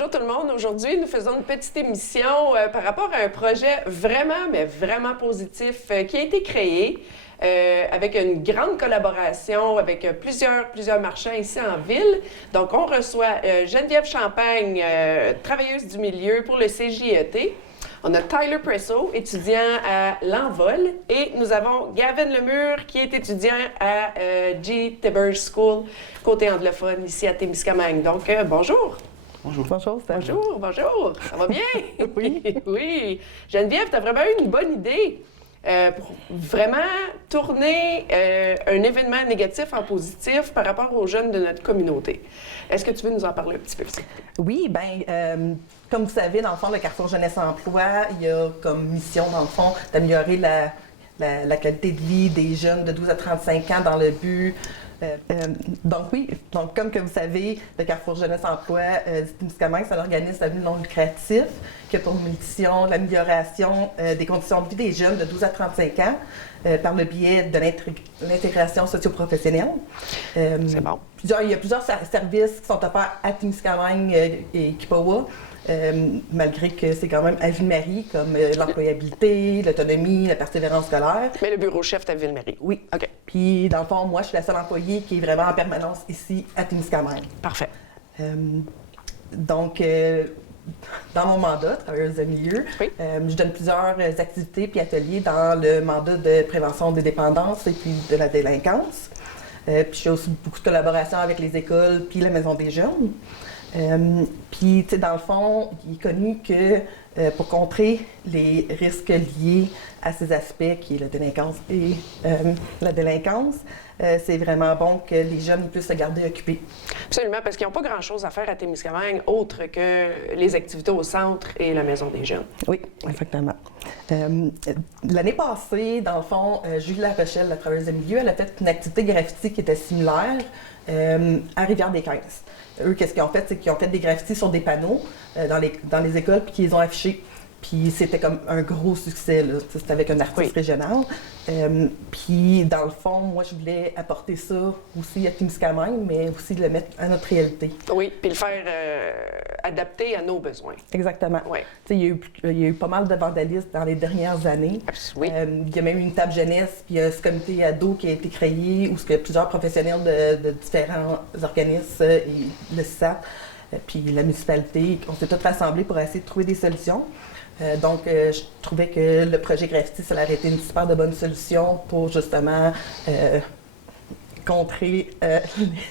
Bonjour tout le monde. Aujourd'hui, nous faisons une petite émission par rapport à un projet vraiment, mais vraiment positif qui a été créé avec une grande collaboration avec plusieurs marchands ici en ville. Donc, on reçoit Geneviève Champagne, travailleuse du milieu pour le CJET. On a Tyler Presso, étudiant à l'Envol, et nous avons Gavin Lemur, qui est étudiant à G. Tibbers School, côté anglophone, ici à Témiscamingue. Donc, bonjour! Bonjour. Bonjour, ça. Bonjour! Ça va bien? Oui. Oui. Geneviève, tu as vraiment eu une bonne idée pour vraiment tourner un événement négatif en positif par rapport aux jeunes de notre communauté. Est-ce que tu veux nous en parler un petit peu? Oui, bien, comme vous savez, dans le fond, le Carrefour Jeunesse-Emploi, il y a comme mission, dans le fond, d'améliorer la qualité de vie des jeunes de 12 à 35 ans dans le but. Donc comme que vous savez, le Carrefour Jeunesse-Emploi du Témiscamingue, c'est un organisme à but non lucratif qui a pour mission l'amélioration des conditions de vie des jeunes de 12 à 35 ans par le biais de l'intégration socio-professionnelle. C'est bon. Il y a plusieurs services qui sont offerts à Témiscamingue et Kipawa. Malgré que c'est quand même à Ville-Marie, comme l'employabilité, l'autonomie, la persévérance scolaire. Mais le bureau chef est à Ville-Marie? Oui. OK. Puis, dans le fond, moi, je suis la seule employée qui est vraiment en permanence ici à Témiscamingue. Parfait. Donc, dans mon mandat, travailleuse de milieu, oui. Je donne plusieurs activités puis ateliers dans le mandat de prévention des dépendances et puis de la délinquance. Puis, je fais aussi beaucoup de collaboration avec les écoles puis la Maison des jeunes. Puis, tu sais, dans le fond, il est connu que pour contrer les risques liés à ces aspects, qui est la délinquance et c'est vraiment bon que les jeunes puissent se garder occupés. Absolument, parce qu'ils n'ont pas grand-chose à faire à Témiscamingue autre que les activités au centre et la Maison des jeunes. Oui, exactement. L'année passée, dans le fond, Julie Larochelle, la travailleuse de milieu, elle a fait une activité graffiti qui était similaire à Rivière-des-Quinze. Eux, qu'est-ce qu'ils ont fait? C'est qu'ils ont fait des graffitis sur des panneaux dans les écoles, puis qu'ils les ont affichés. Puis c'était comme un gros succès, là. C'était avec un artiste régional. Puis dans le fond, moi, je voulais apporter ça aussi à Témiscamingue, mais aussi de le mettre à notre réalité. Oui, puis le faire adapter à nos besoins. Exactement. Oui. Il y a eu pas mal de vandalisme dans les dernières années. Oui. Il y a même eu une table jeunesse, puis il y a ce comité ado qui a été créé, où il y a plusieurs professionnels de différents organismes, et le SAT, puis la municipalité. On s'est tous rassemblés pour essayer de trouver des solutions. Donc, je trouvais que le projet Graffiti, ça aurait été une super de bonne solution pour justement contrer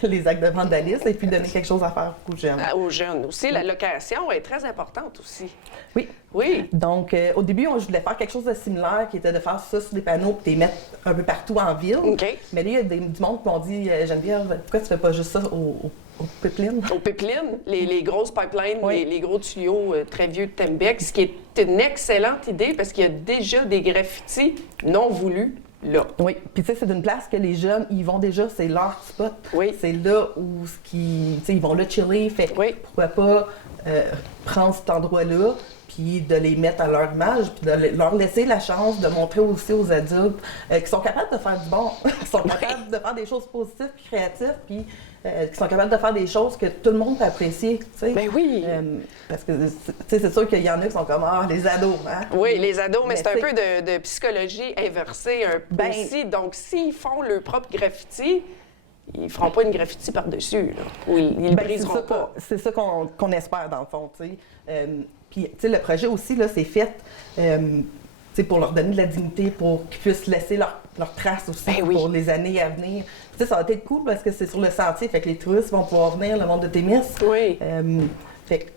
les actes de vandalisme et puis donner quelque chose à faire aux jeunes. Aux jeunes aussi. La location est très importante aussi. Oui. Oui. Donc, au début, je voulais faire quelque chose de similaire, qui était de faire ça sur des panneaux et les mettre un peu partout en ville. OK. Mais là, il y a du monde qui m'ont dit « Geneviève, pourquoi tu fais pas juste ça aux pipelines? » Aux pipelines, les grosses pipelines, oui. les gros tuyaux très vieux de Tembec, ce qui est une excellente idée parce qu'il y a déjà des graffitis non voulus là. Oui, puis tu sais, c'est une place que les jeunes, ils vont déjà, c'est leur spot. Oui. C'est là où ils vont là chiller, fait pourquoi pas prendre cet endroit-là, puis de les mettre à leur image, puis de leur laisser la chance de montrer aussi aux adultes qui sont capables de faire du bon, qui sont capables de faire des choses positives puis créatives, puis qui sont capables de faire des choses que tout le monde peut apprécier, tu sais. Ben oui! Parce que, tu sais, c'est sûr qu'il y en a qui sont comme « Ah, les ados! » hein? Oui, les ados, mais c'est un peu de psychologie inversée aussi. Donc, s'ils font leur propre graffiti, ils ne feront pas une graffiti par-dessus, là, ou ils ne briseront pas. C'est ça qu'on espère, dans le fond, tu sais. Puis, tu sais, le projet aussi, là, c'est fait pour leur donner de la dignité, pour qu'ils puissent laisser leur trace aussi pour les années à venir. Tu sais, ça va être cool parce que c'est sur le sentier, fait que les touristes vont pouvoir venir, le monde de Témis. Oui. Fait que,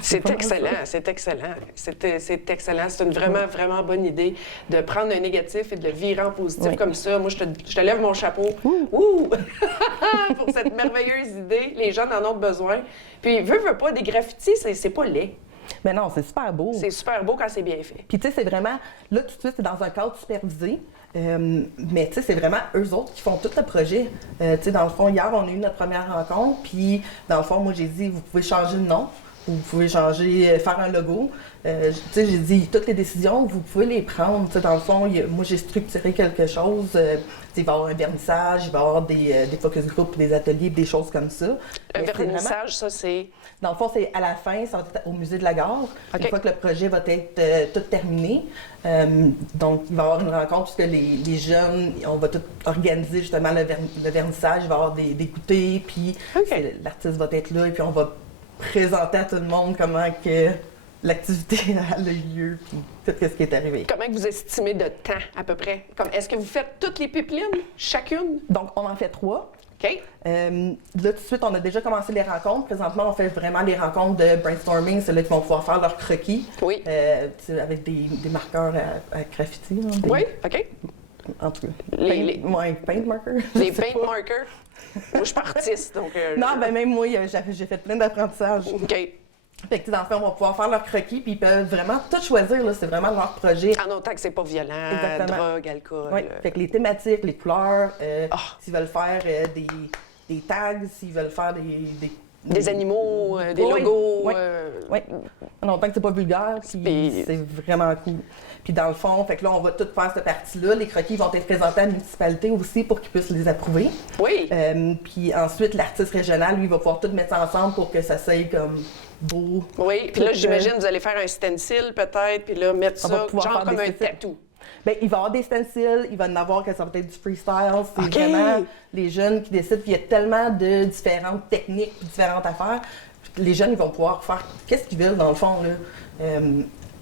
c'est excellent, c'est excellent. C'est excellent. C'est une vraiment bonne idée de prendre un négatif et de le virer en positif comme ça. Moi, je te lève mon chapeau. Ouh! Pour cette merveilleuse idée. Les jeunes en ont besoin. Puis, veux pas, des graffitis, c'est pas laid. Mais non, c'est super beau. C'est super beau quand c'est bien fait. Puis, tu sais, c'est vraiment, là, tout de suite, c'est dans un cadre supervisé. Mais tu sais, c'est vraiment eux autres qui font tout le projet. Tu sais, dans le fond, hier, on a eu notre première rencontre. Puis, dans le fond, moi, j'ai dit, vous pouvez changer de nom. vous pouvez changer, faire un logo. Tu sais, j'ai dit, toutes les décisions, vous pouvez les prendre. Tu sais, dans le fond, moi, j'ai structuré quelque chose. Il va y avoir un vernissage, il va y avoir des focus group, des ateliers, des choses comme ça. Un vernissage, ça, c'est... Dans le fond, c'est à la fin, ça va être au musée de la Gare. Okay. Une fois que le projet va être tout terminé. Donc, il va y avoir une rencontre puisque les jeunes, on va tout organiser justement le vernissage. Il va y avoir des goûters, puis l'artiste va être là, et puis on va présenter à tout le monde comment que l'activité a lieu, puis tout ce qui est arrivé. Comment vous estimez de temps, à peu près? Est-ce que vous faites toutes les pipelines, chacune? Donc, on en fait 3. OK. Là, tout de suite, on a déjà commencé les rencontres. Présentement, on fait vraiment les rencontres de brainstorming. C'est là qu'ils vont pouvoir faire leurs croquis. Oui. Avec des marqueurs à graffiti. Là, oui, OK. En tout cas. Paint markers. Les paint markers. Moi, je suis pas artiste, donc... Non, ben même moi, j'ai fait plein d'apprentissages. OK. Fait que, dans le fond, on va pouvoir faire leurs croquis, puis ils peuvent vraiment tout choisir, là. C'est vraiment leur projet. En autant que c'est pas violent, drogue, alcool. Oui, fait que les thématiques, les couleurs, s'ils veulent faire des tags, s'ils veulent faire des animaux, des logos. Oui, en autant que c'est pas vulgaire, puis c'est vraiment cool. Puis dans le fond, fait que là, on va tout faire cette partie-là. Les croquis vont être présentés à la municipalité aussi pour qu'ils puissent les approuver. Oui. Puis ensuite, l'artiste régional, lui, va pouvoir tout mettre ça ensemble pour que ça soit comme beau. Oui, puis là, j'imagine vous allez faire un stencil peut-être, puis là, mettre ça genre comme un tatou. Bien, il va y avoir des stencils, il va en avoir que ça va être du freestyle. C'est vraiment les jeunes qui décident. Puis il y a tellement de différentes techniques, différentes affaires. Les jeunes, ils vont pouvoir faire qu'est-ce qu'ils veulent, dans le fond, là.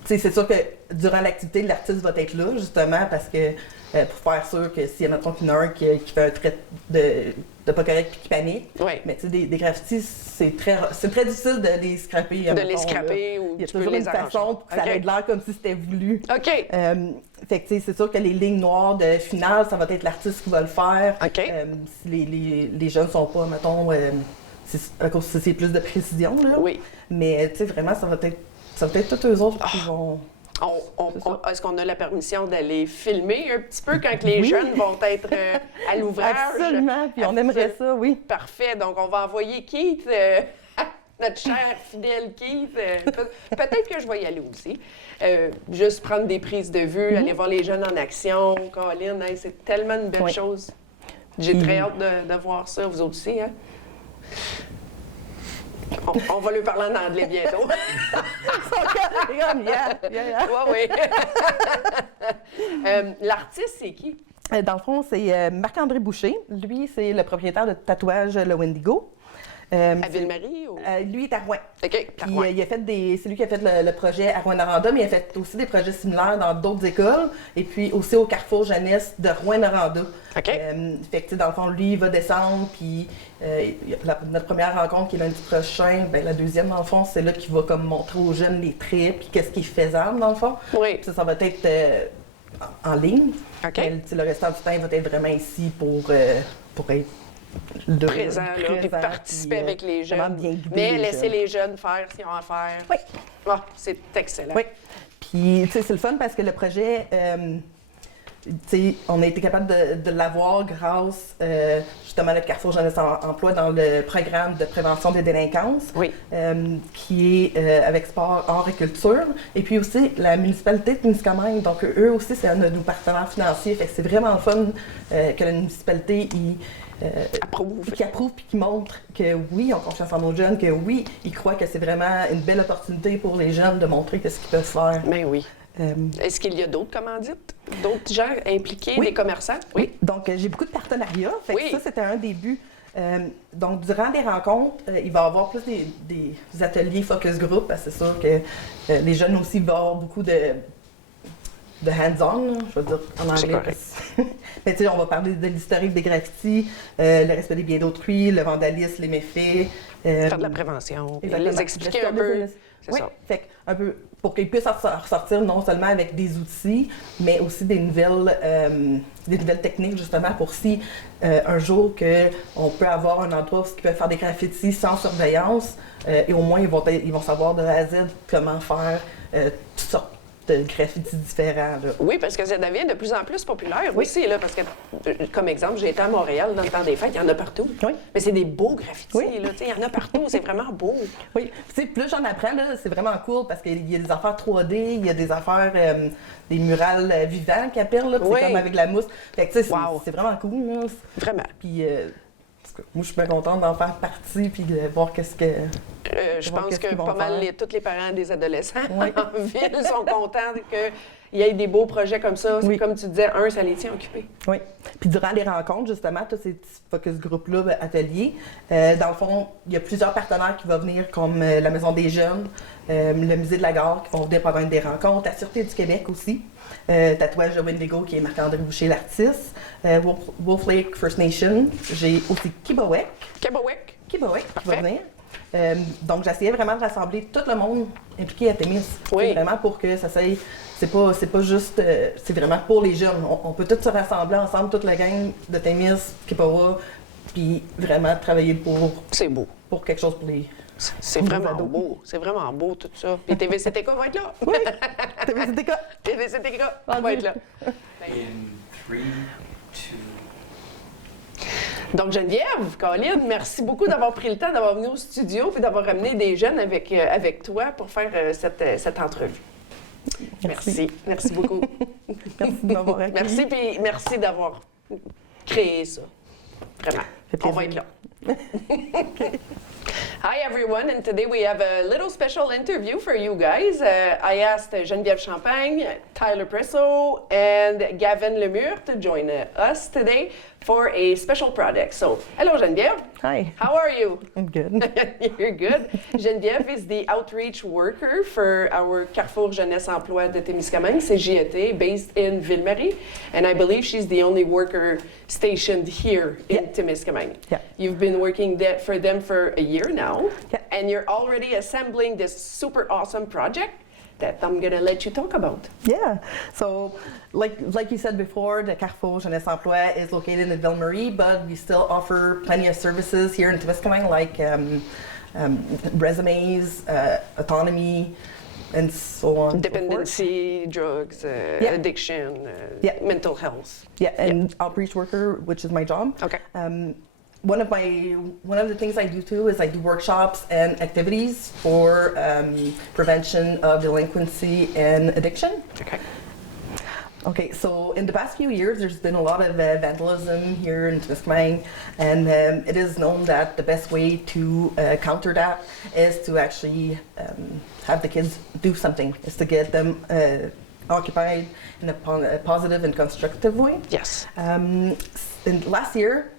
C'est sûr que durant l'activité, l'artiste va être là, justement, parce que pour faire sûr que s'il y en a un qui fait un trait de pas correct puis qui panique. Oui. Mais tu sais, des graffitis, c'est très difficile de les scraper. De les scraper ou il y a toujours une façon pour que ça ait l'air comme si c'était voulu. OK. Fait que c'est sûr que les lignes noires de finale, ça va être l'artiste qui va le faire. OK. Si les jeunes sont pas, mettons, à cause que c'est plus de précision, là. Oui. Mais tu sais, vraiment, ça va être tous eux autres qui vont... Est-ce qu'on a la permission d'aller filmer un petit peu quand les jeunes vont être à l'ouvrage? Absolument, puis on aimerait ça, oui. Parfait, donc on va envoyer Keith, notre cher fidèle Keith. Peut-être que je vais y aller aussi. Juste prendre des prises de vue, aller voir les jeunes en action. Colin, c'est tellement une belle chose. J'ai très hâte de voir ça, vous aussi, hein? On va lui parler en anglais bientôt. Oui. L'artiste, c'est qui? Dans le fond, c'est Marc-André Boucher. Lui, c'est le propriétaire de tatouage Le Wendigo. À Ville-Marie? Ou... lui est à Rouen. OK, à Rouen. C'est lui qui a fait le projet à Rouen-Noranda, mais il a fait aussi des projets similaires dans d'autres écoles, et puis aussi au Carrefour Jeunesse de Rouen-Noranda. OK. Fait que, dans le fond, lui, il va descendre, puis notre première rencontre qui est lundi prochain, ben, la deuxième, dans le fond, c'est là qu'il va comme montrer aux jeunes les traits, puis qu'est-ce qui est faisable, dans le fond. Oui. Puis ça va être en ligne. OK. Le restant du temps, il va être vraiment ici pour être présent, puis participer avec les jeunes. Mais laisser les jeunes faire ce qu'ils ont à faire. Oui. Oh, c'est excellent. Oui. Puis, tu sais, c'est le fun parce que le projet, tu sais, on a été capable de l'avoir grâce, justement, le Carrefour Jeunesse Emploi dans le programme de prévention des délinquances, qui est avec sport, art et culture. Et puis aussi, la municipalité de Témiscamingue. Donc, eux aussi, c'est un de nos partenaires financiers. Fait que c'est vraiment le fun que la municipalité qui approuve puis qui montre que oui, ils ont confiance en nos jeunes, que oui, ils croient que c'est vraiment une belle opportunité pour les jeunes de montrer ce qu'ils peuvent faire. Bien oui. Est-ce qu'il y a d'autres commandites? D'autres gens impliqués, des commerçants? Oui. Donc, j'ai beaucoup de partenariats. Fait que ça, c'était un début. Donc, durant les rencontres, il va y avoir plus des ateliers focus group, parce que c'est sûr que les jeunes aussi vont avoir beaucoup de hands-on, je veux dire en anglais. Mais tu sais, on va parler de l'historique des graffitis, le respect des biens d'autrui, le vandalisme, les méfaits. Faire de la prévention, les expliquer un peu. Oui, fait un peu pour qu'ils puissent ressortir non seulement avec des outils, mais aussi des nouvelles techniques, justement, pour si un jour on peut avoir un endroit où ils peuvent faire des graffitis sans surveillance, et au moins ils vont savoir de A à Z comment faire toutes sortes de graffitis différents. Là. Oui, parce que ça devient de plus en plus populaire aussi, là, parce que, comme exemple, j'ai été à Montréal dans le temps des fêtes, il y en a partout. Oui. Mais c'est des beaux graffitis, Oui. là, il y en a partout, c'est vraiment beau. Oui, tu sais, plus j'en apprends, là, c'est vraiment cool parce qu'il y a des affaires 3D, il y a des affaires, des murales vivants qu'ils appellent, là, Oui. c'est comme avec la mousse. Fait que, tu sais, Wow. c'est vraiment cool, là. Vraiment. Puis, en tout cas, moi, je suis bien contente d'en faire partie puis de voir qu'est-ce que... Je voir pense qu'est-ce que qu'ils vont pas mal faire. tous les parents des adolescents Oui. en ville sont contents qu'il y ait des beaux projets comme ça. C'est Oui. comme tu disais, ça les tient occupés. Oui. Puis durant les rencontres, justement, tous ces petits focus group-là, ateliers, dans le fond, il y a plusieurs partenaires qui vont venir, comme la Maison des Jeunes, le Musée de la Gare, qui vont venir pendant des rencontres, la Sûreté du Québec aussi, Tatouage de Wendigo, qui est Marc-André Boucher, l'artiste, Wolf Lake First Nation, j'ai aussi Kibawek qui va venir. Donc, j'essayais vraiment de rassembler tout le monde impliqué à Témis. Oui. Vraiment pour que ça soit... C'est pas juste... c'est vraiment pour les jeunes. On peut tous se rassembler ensemble, toute la gang de Témis, Kipawa, puis vraiment travailler C'est beau. pour quelque chose pour les... C'est pour les vraiment ados. beau. C'est vraiment beau, tout ça. Puis TVCTK va être là. Oui! TVCTK! TVCTK va Vendu. être là. In 3, 2. Donc, Geneviève, Colin, merci beaucoup d'avoir pris le temps d'avoir venu au studio et d'avoir ramené des jeunes avec toi pour faire cette entrevue. Merci. Merci beaucoup. Merci de m'avoir accueilli. Merci, puis merci d'avoir créé ça. Vraiment. fait On va plaisir. être là. Hi, everyone, and today we have a little special interview for you guys. I asked Geneviève Champagne, Tyler Presso, and Gavin Lemure to join us today for a special project. So, hello, Geneviève. Hi. How are you? I'm good. You're good. Geneviève is the outreach worker for our Carrefour Jeunesse Emploi de Témiscamingue, CJET, based in Ville-Marie. And I believe she's the only worker stationed here in Témiscamingue. Yeah. You've been working for them for a year now. Yeah. And you're already assembling this super awesome project that I'm going to let you talk about. Yeah. So, like you said before, the Carrefour Jeunesse Emploi is located in Ville-Marie, but we still offer plenty of services here in Témiscamingue, like resumes, autonomy, and so on. and so forth. Dependency, drugs, addiction, mental health. Yeah, and outreach worker, which is my job. Okay. One of the things I do too is I do workshops and activities for prevention of delinquency and addiction. Okay. Okay, so in the past few years, there's been a lot of vandalism here in Témiscamingue, and it is known that the best way to counter that is to actually have the kids do something, is to get them occupied in a positive and constructive way. Yes. Last year,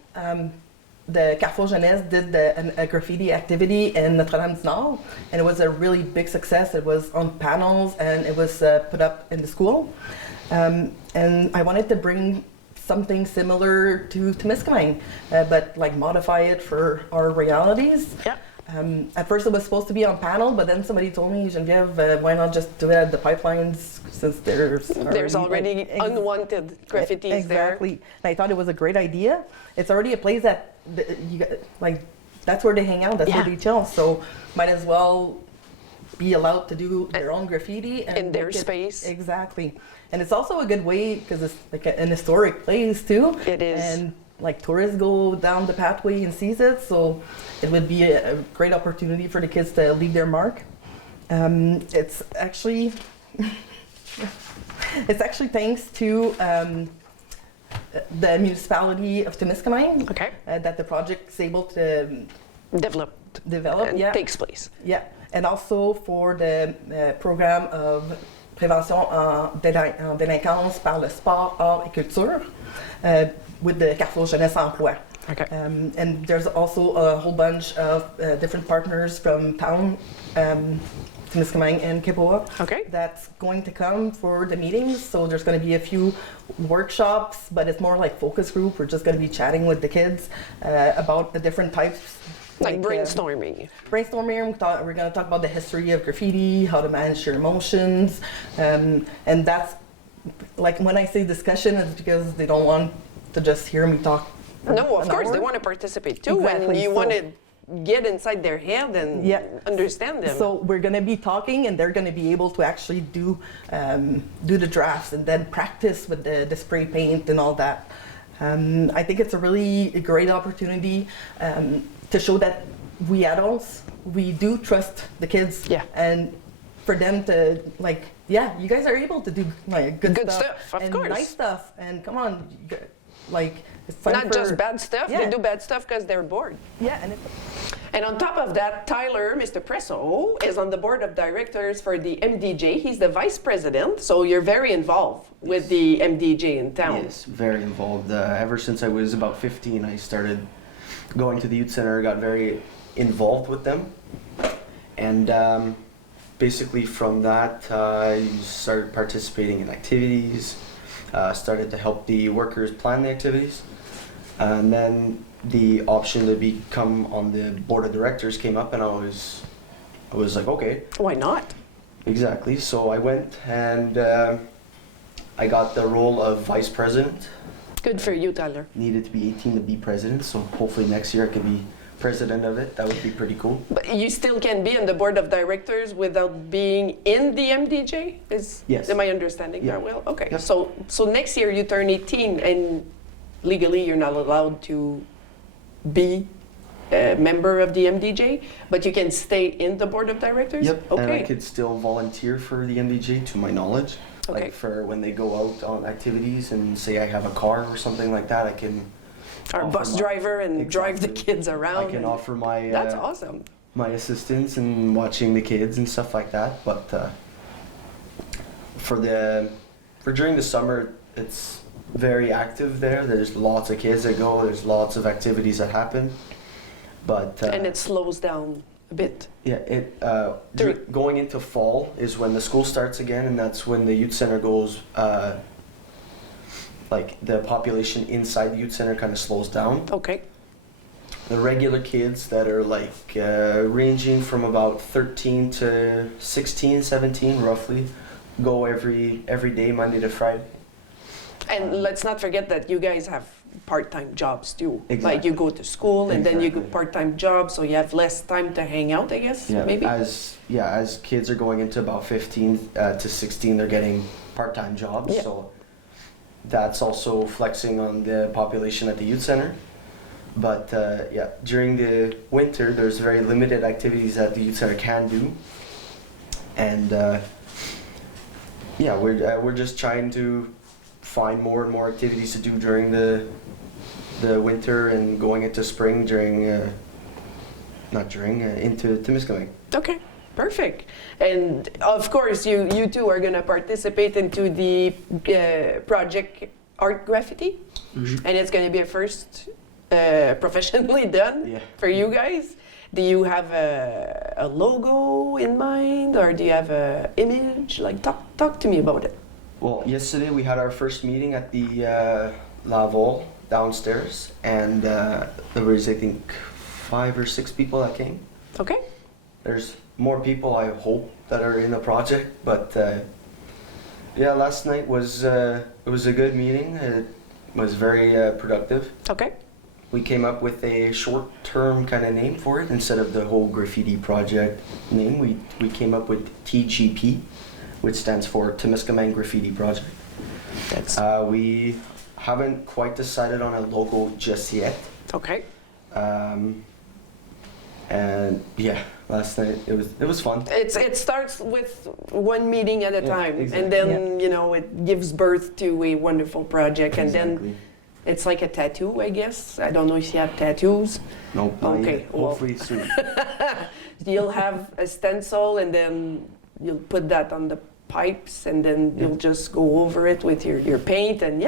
the Carrefour Jeunesse did a graffiti activity in Notre-Dame-du-Nord, and it was a really big success. It was on panels, and it was put up in the school. And I wanted to bring something similar to Témiscamingue, but like modify it for our realities. Yeah. At first it was supposed to be on panel, but then somebody told me, Geneviève, why not just do it at the pipelines, since There's already unwanted graffitis there. Exactly. And I thought it was a great idea. It's already a place that that's where they hang out, that's where they chill. So might as well be allowed to do their own graffiti and in their make it- space. Exactly. And it's also a good way because it's like an historic place too. It is. And like tourists go down the pathway and sees it, so it would be a great opportunity for the kids to leave their mark. It's actually thanks to the municipality of Témiscamingue Okay. that the project is able to Develop. develop. And Yeah. takes place. Yeah, and also for the programme of prévention en délinquance par le sport, art et culture with the Carrefour Jeunesse Emploi. Okay. And there's also a whole bunch of different partners from town, Témiscamingue and Kipawa, Okay. that's going to come for the meetings. So there's going to be a few workshops, but it's more like focus group. We're just going to be chatting with the kids about the different types. Like brainstorming. Brainstorming, we're going to talk about the history of graffiti, how to manage your emotions, and that's, like when I say discussion, it's because they don't want to just hear me talk. for No, of an course, hour. they want to participate too, and Exactly, you so- want to get inside their head and Yeah. understand them. So we're going to be talking, and they're going to be able to actually do the drafts and then practice with the spray paint and all that. I think it's a really great opportunity to show that we adults, we do trust the kids. Yeah. And for them to like, yeah, you guys are able to do like good stuff, of and course. nice stuff. And come on, like it's time Not for, just bad stuff, Yeah. they do bad stuff because they're bored. Yeah, And on top of that, Tyler, Mr. Presso, is on the board of directors for the MDJ. He's the vice president, so you're very involved with the MDJ in town. Yes, very involved. Ever since I was about 15, I started going to the youth center, got very involved with them. And basically from that, I started participating in activities, started to help the workers plan the activities. And then the option to become on the board of directors came up, and I was like, okay. Why not? Exactly. So I went and I got the role of vice president. Good for you, Tyler. Needed to be 18 to be president, so hopefully next year I could be president of it. That would be pretty cool. But you still can be on the board of directors without being in the MDJ? Yes. Am I understanding Yeah. that well? Okay. Yep. So next year you turn 18, and legally you're not allowed to be a member of the MDJ, but you can stay in the board of directors? Yep. Okay. And I could still volunteer for the MDJ to my knowledge. Okay. Like for when they go out on activities and say I have a car or something like that, I can Our offer bus my- driver and drive the Exactly. kids around. I can and- offer my That's awesome. my assistance and watching the kids and stuff like that. But for during the summer, it's very active there. There's lots of kids that go. There's lots of activities that happen. But And it slows down a bit. yeah, going into fall is when the school starts again, and that's when the youth center goes. Like the population inside the youth center kind of slows down. Okay. The regular kids that are like ranging from about 13 to 16, 17 roughly, go every day, Monday to Friday. And let's not forget that you guys have part-time jobs too. Like Exactly. you go to school and then you go Exactly. part-time jobs, so you have less time to hang out, I guess, maybe? As kids are going into about 15 to 16, they're getting part-time jobs. Yeah. So that's also flexing on the population at the youth center. But during the winter, there's very limited activities that the youth center can do. And we're just trying to find more and more activities to do during the winter and going into spring into Temiskaming. Okay, perfect. And of course, you two are going to participate into the project Art Graffiti. Mm-hmm. And it's going to be a first professionally done Yeah. for you guys. Do you have a logo in mind, or do you have a image? Like, talk to me about it. Well, yesterday we had our first meeting at the Laval downstairs, and there was, I think, 5 or 6 people that came. Okay. There's more people, I hope, that are in the project, but last night was it was a good meeting. It was very productive. Okay. We came up with a short-term kind of name for it instead of the whole Graffiti Project name. We came up with TGP, which stands for Temiskaming Graffiti Project. That's We haven't quite decided on a logo just yet. okay. And last night it was fun. It starts with one meeting at a Yeah, time, exactly. and then it gives birth to a wonderful project, and then Exactly. it's like a tattoo, I guess. I don't know if you have tattoos. Nope, not Okay, yet. well. Hopefully soon. You'll have a stencil, and then you'll put that on the pipes, and then you'll just go over it with your paint, and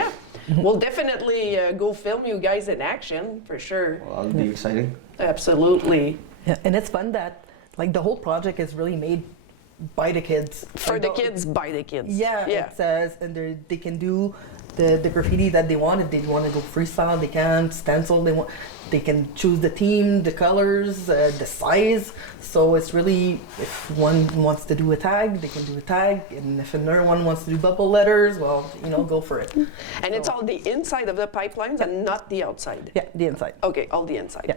we'll definitely go film you guys in action for sure. Well, that'll be exciting. Absolutely. Yeah, and it's fun that like the whole project is really made by the kids. For Like, the kids, by the kids. Yeah, Yeah. it says, and they can do the graffiti that they want. If they want to go freestyle, they can. Stencil, they can choose the theme, the colors, the size. So it's really, if one wants to do a tag, they can do a tag, and if another one wants to do bubble letters, well, go for it. And it's all the inside of the pipelines and not the outside. Yeah, the inside. Okay, all the inside. Yeah.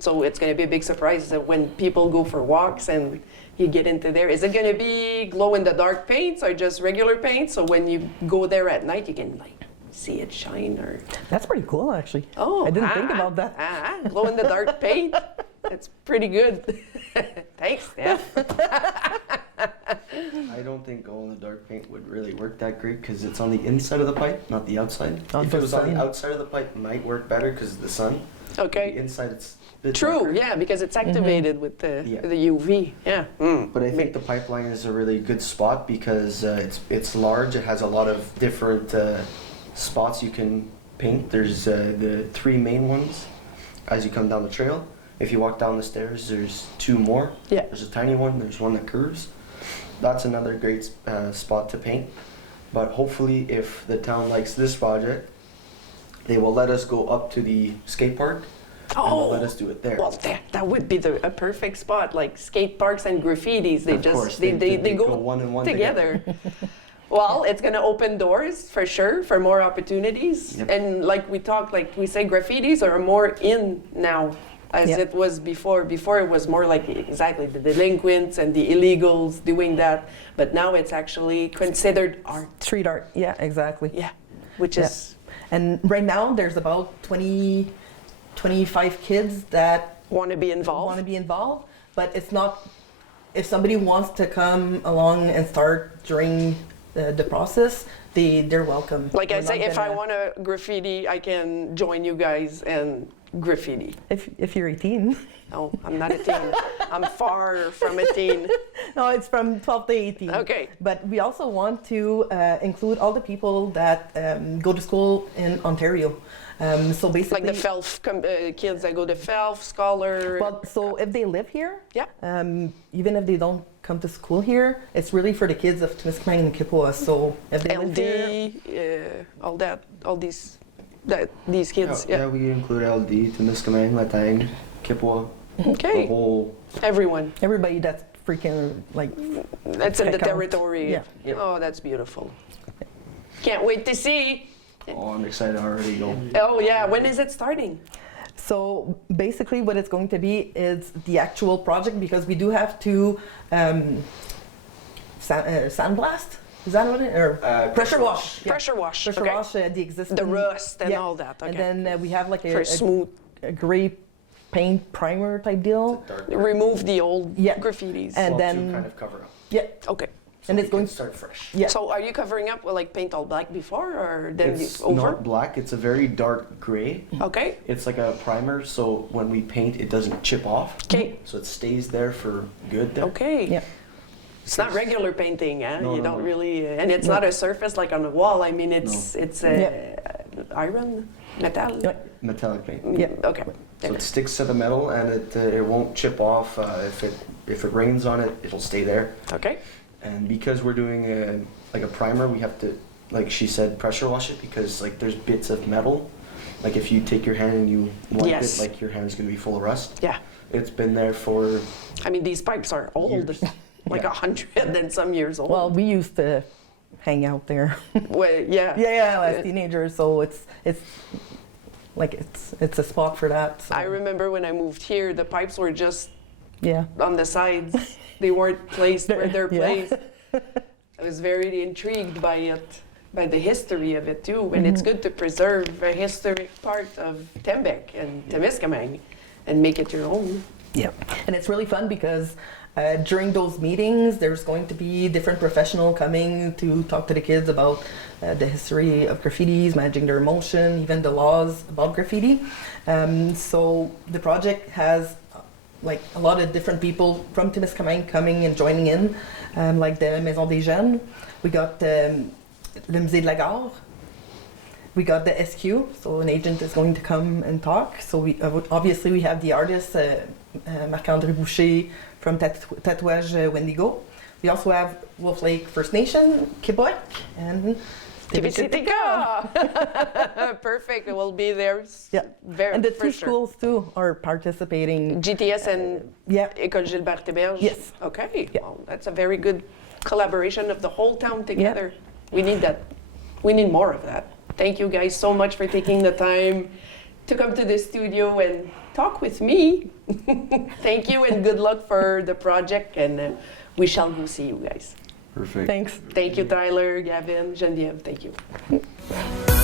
So it's going to be a big surprise when people go for walks and you get into there. Is it going to be glow-in-the-dark paints or just regular paint? So when you go there at night, you can like see it shine or... That's pretty cool, actually. Oh, I didn't think about that. Glow-in-the-dark paint. That's pretty good. Thanks, Steph. I don't think glow-in-the-dark paint would really work that great because it's on the inside of the pipe, not the outside. On If the it was on sun. the outside of the pipe, it might work better because of the sun. The Okay. inside, it's a bit True, darker. yeah, because it's activated with the Yeah. the UV. Yeah. But I think the pipeline is a really good spot because it's large. It has a lot of different spots you can paint. There's the 3 main ones as you come down the trail. If you walk down the stairs, there's 2 more. Yeah. There's a tiny one. There's one that curves. That's another great spot to paint. But hopefully, if the town likes this project, they will let us go up to the skate park and they'll let us do it there. Well, that would be a perfect spot. Like skate parks and graffitis, they Of just course, they go one and one together. Well, it's going to open doors for sure for more opportunities. Yep. And like we talked, like we say, graffitis are more in now as Yep. it was before. Before it was more like exactly the delinquents and the illegals doing that. But now it's actually considered art. Street art, yeah, exactly. Yeah, which Yeah. is And right now, there's about 25 kids that want to be want involved. to be involved, but it's not, if somebody wants to come along and start during the process, they're welcome. Like I We're say, not if I gonna- want to graffiti, I can join you guys and graffiti. If you're 18. No, I'm not a teen. I'm far from a teen. No, it's from 12 to 18. Okay. But we also want to include all the people that go to school in Ontario. So basically, Like the FELF kids that go to FELF, Scholar. well, so if they live here, Yeah. even if they don't come to school here, it's really for the kids of Timiskaming and Kipua. So if they live here, LD, all these kids. Yeah, Yeah. we include LD, Timiskaming, Latang, Kipwa, the Okay. whole. Everyone. everybody that's freaking like, That's in the Heck out. territory. Yeah. Yep. Oh, that's beautiful. Can't wait to see. Oh, I'm excited already. Go. Oh yeah. When is it starting? so basically what it's going to be is the actual project, because we do have to sandblast. Is that what it? Or pressure wash. Yeah. Pressure wash. Pressure okay. wash the existing. The rust and yeah. all that. Okay. And then we have like For smooth. a gray paint primer type deal. Dark. Remove the old Yeah. graffitis. And Well, then- to kind of cover up. Yeah. Okay. And So it's we going can start fresh. Yeah. So are you covering up with like paint all black before or then It's over? not black. It's a very dark gray. Okay. It's like a primer, so when we paint, it doesn't chip off. Okay. So it stays there for good. There. Okay. Yeah. It's not regular painting, eh? No, You no, don't no. really, and it's No. not a surface like on the wall. I mean, it's iron, metal. Yeah. Metallic paint. Yeah. Okay. So it sticks to the metal and it won't chip off. If it rains on it, it'll stay there. Okay. And because we're doing like a primer, we have to, like she said, pressure wash it because like there's bits of metal. Like if you take your hand and you wipe Yes. it, like your hand is gonna be full of rust. Yeah. It's been there for I mean, these pipes are old, Years. like Yeah. 100 and some years old. Well, we used to hang out there. Well, yeah. yeah, as teenagers. So it's like it's a spot for that. So. I remember when I moved here, the pipes were just Yeah. on the sides. They weren't placed where they're Yeah. placed. I was very intrigued by it, by the history of it too. And it's good to preserve a historic part of Tembec and Temiskaming and make it your own. Yeah, and it's really fun because during those meetings, there's going to be different professionals coming to talk to the kids about the history of graffitis, managing their emotion, even the laws about graffiti. So the project has like a lot of different people from Timiskaming coming and joining in, like the Maison des Jeunes. We got le Musée de la Gare. We got the SQ, so an agent is going to come and talk. So we obviously we have the artist Marc-André Boucher from Tatouage Wendigo. We also have Wolf Lake First Nation, Quebec, and Tibisitika! Perfect. We'll be there. Yeah. Very, And the for two sure. schools too are participating. GTS and Yeah, École Gilbert Héberge? Yes. Okay. Yeah. Well, that's a very good collaboration of the whole town together. We need that. We need more of that. Thank you guys so much for taking the time to come to the studio and talk with me. Thank you and good luck for the project, and we shall go see you guys. Perfect. Thanks. Thank you, Tyler, Gavin, Geneviève. Thank you.